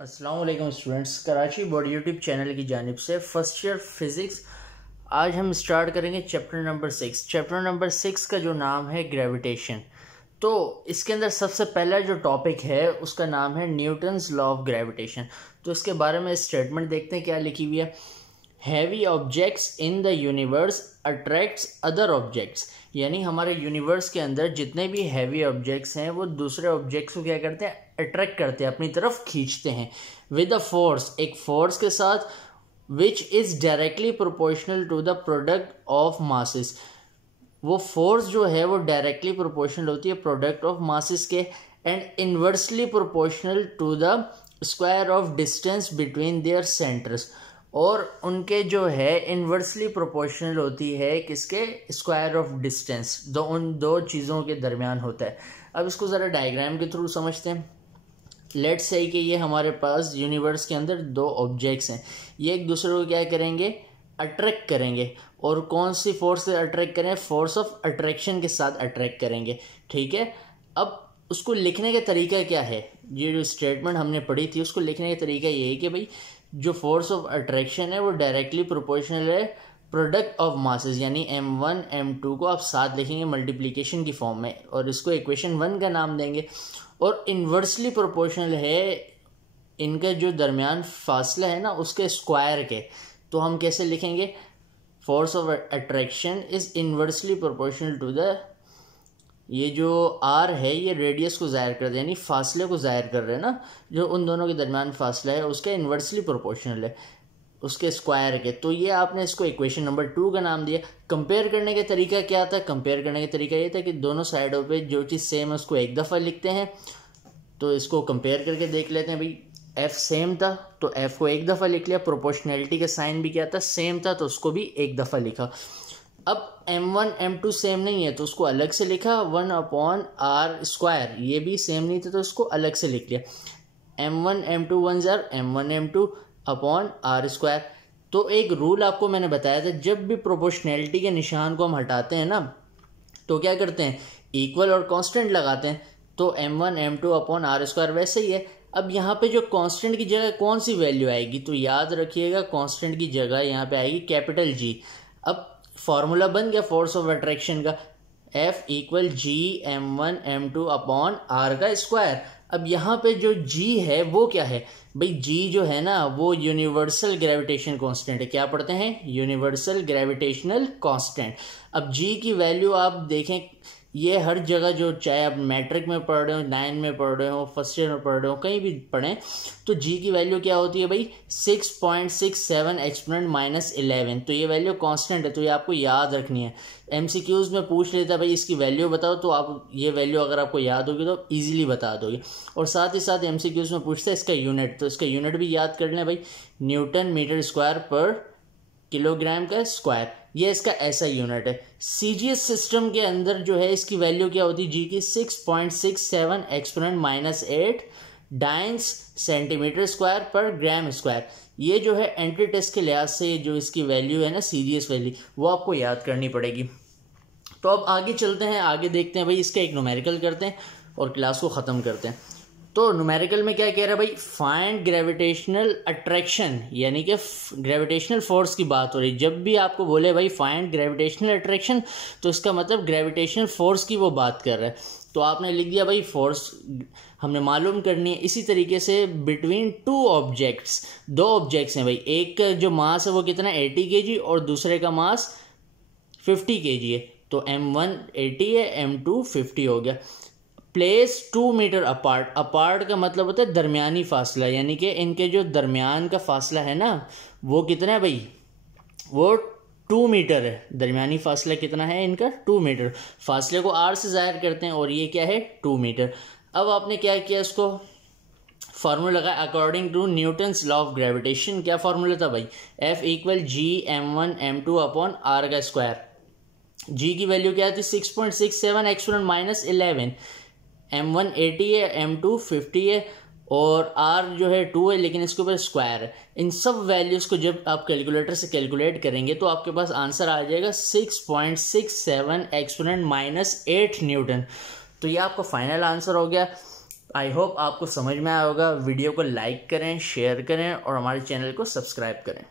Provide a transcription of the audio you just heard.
अस्सलाम वालेकुम students, Karachi board YouTube channel की जानिब से फर्स्ट ईयर फिज़िक्स। आज हम स्टार्ट करेंगे चैप्टर नंबर 6। चैप्टर नंबर 6 का जो नाम है ग्रेविटेशन। तो इसके अंदर सबसे पहला जो टॉपिक है उसका नाम है न्यूटन्स लॉ ऑफ ग्रेविटेशन। तो इसके बारे में स्टेटमेंट देखते हैं क्या लिखी हुई है। Heavy objects in the universe attracts other objects, यानी हमारे यूनिवर्स के अंदर जितने भी हैवी ऑब्जेक्ट्स हैं वो दूसरे ऑब्जेक्ट्स को क्या करते हैं, अट्रैक्ट करते हैं, अपनी तरफ खींचते हैं विद अ फोर्स, एक फोर्स के साथ, which is directly proportional to the product of masses. वो फोर्स जो है वो डायरेक्टली प्रोपोर्शनल होती है प्रोडक्ट ऑफ मासेस के, and inversely proportional to the square of distance between their centres, और उनके जो है इन्वर्सली प्रोपोर्शनल होती है किसके, स्क्वायर ऑफ डिस्टेंस, उन दो चीज़ों के दरमियान होता है। अब इसको ज़रा डायग्राम के थ्रू समझते हैं। लेट्स से कि ये हमारे पास यूनिवर्स के अंदर दो ऑब्जेक्ट्स हैं, ये एक दूसरे को क्या करेंगे, अट्रैक्ट करेंगे, और कौन सी फोर्स से अट्रैक्ट करें, फोर्स ऑफ अट्रैक्शन के साथ अट्रैक्ट करेंगे, ठीक है। अब उसको लिखने का तरीका क्या है, ये जो स्टेटमेंट हमने पढ़ी थी उसको लिखने का तरीका ये है कि भाई जो फोर्स ऑफ अट्रैक्शन है वो डायरेक्टली प्रोपोर्शनल है प्रोडक्ट ऑफ मासेस, यानी m1 m2 को आप साथ लिखेंगे मल्टीप्लिकेशन की फॉर्म में, और इसको इक्वेशन 1 का नाम देंगे, और इन्वर्सली प्रोपोर्शनल है इनका जो दरमियान फासला है ना उसके स्क्वायर के। तो हम कैसे लिखेंगे, force of attraction is inversely proportional to the, ये जो आर है ये रेडियस को ज़ाहिर कर रहे हैं, यानी फासले को ज़ाहिर कर रहे हैं ना, जो उन दोनों के दरमियान फासला है उसका इन्वर्सली प्रोपोर्शनल है उसके स्क्वायर के। तो ये आपने इसको इक्वेशन नंबर 2 का नाम दिया। कंपेयर करने का तरीका क्या था, कंपेयर करने का तरीका ये था कि दोनों साइडों पे जो चीज़ सेम है उसको एक दफ़ा लिखते हैं। तो इसको कंपेयर करके देख लेते हैं, भाई एफ सेम था तो एफ को एक दफ़ा लिख लिया, प्रोपोर्शनैलिटी का साइन भी क्या था, सेम था, तो उसको भी एक दफ़ा लिखा। अब m1 m2 सेम नहीं है तो उसको अलग से लिखा 1/r², ये भी सेम नहीं था तो उसको अलग से लिख लिया, m1 m2 1 jar m1 m2 r²। तो एक रूल आपको मैंने बताया था, जब भी प्रोपोर्शनैलिटी के निशान को हम हटाते हैं ना तो क्या करते हैं, इक्वल और कांस्टेंट लगाते हैं। तो m1 m2 r², वैसे ही है। अब यहाँ पे जो कांस्टेंट की जगह कौन सी वैल्यू आएगी, तो याद रखिएगा कांस्टेंट की जगह यहाँ पे आएगी कैपिटल G। अब फॉर्मूला बन गया फोर्स ऑफ अट्रैक्शन का, F = G m1 m2 r²। अब यहाँ पे जो G है वो क्या है, भाई G जो है ना वो यूनिवर्सल ग्रेविटेशन कांस्टेंट है। क्या पढ़ते हैं, यूनिवर्सल ग्रेविटेशनल कांस्टेंट। अब G की वैल्यू आप देखें, ये हर जगह जो, चाहे आप मैट्रिक में पढ़ रहे हो, 9 में पढ़ रहे हो, फर्स्ट ईयर में पढ़ रहे हो, कहीं भी पढ़ें, तो G की वैल्यू क्या होती है भाई 6.67 एक्सपोनेंट -11। तो ये वैल्यू कांस्टेंट है, तो ये आपको याद रखनी है। MCQs में पूछ लेता है भाई इसकी वैल्यू बताओ, तो आप ये वैल्यू अगर आपको याद होगी तो ईजिली बता दोगे। और साथ ही साथ MCQs में पूछता है इसका यूनिट, तो इसका यूनिट भी याद कर लें भाई, न्यूटन मीटर स्क्वायर पर किलोग्राम का स्क्वायर, ये इसका ऐसा यूनिट है। CGS सिस्टम के अंदर जो है इसकी वैल्यू क्या होती है, G की 6.67 एक्सपोनेंट -8 डाइंस सेंटीमीटर स्क्वायर पर ग्राम स्क्वायर। ये जो है एंट्री टेस्ट के लिहाज से जो इसकी वैल्यू है ना CGS वैल्यू, वो आपको याद करनी पड़ेगी। तो अब आगे चलते हैं, आगे देखते हैं भाई, इसका एक न्यूमेरिकल करते हैं और क्लास को ख़त्म करते हैं। तो न्यूमेरिकल में क्या कह रहा है भाई, फाइंड ग्रेविटेशनल अट्रैक्शन, यानी कि ग्रेविटेशनल फोर्स की बात हो रही। जब भी आपको बोले भाई फाइंड ग्रेविटेशनल अट्रैक्शन, तो इसका मतलब ग्रेविटेशनल फोर्स की वो बात कर रहा है। तो आपने लिख दिया भाई फोर्स हमने मालूम करनी है। इसी तरीके से बिटवीन टू ऑब्जेक्ट्स, दो ऑब्जेक्ट्स हैं भाई, एक का जो मास है वो कितना 80 kg और दूसरे का मास 50 kg है, तो m1 80 है, m2 50 हो गया। प्लेस 2 मीटर अपार्ट, अपार्ट का मतलब होता है दरमियानी फासला, यानी कि इनके जो दरमियान का फासला है ना वो कितना है भाई, वो 2 मीटर है। दरमियानी फासला कितना है इनका, 2 मीटर। फासले को r से ज़ाहिर करते हैं और ये क्या है 2 मीटर। अब आपने क्या किया, इसको फार्मूला लगाया according to Newton's law of gravitation. क्या फार्मूला था भाई, F = G m1 m2 r²। G की वैल्यू क्या थी 6.67 एक्सपोनेंट -11, m1 80 है, m2 50 है, और r जो है 2 है, लेकिन इसके ऊपर स्क्वायर है। इन सब वैल्यूज़ को जब आप कैलकुलेटर से कैलकुलेट करेंगे तो आपके पास आंसर आ जाएगा 6.67 एक्सपोनेंट -8 न्यूटन। तो ये आपका फाइनल आंसर हो गया। आई होप आपको समझ में आया होगा। वीडियो को लाइक करें, शेयर करें और हमारे चैनल को सब्सक्राइब करें।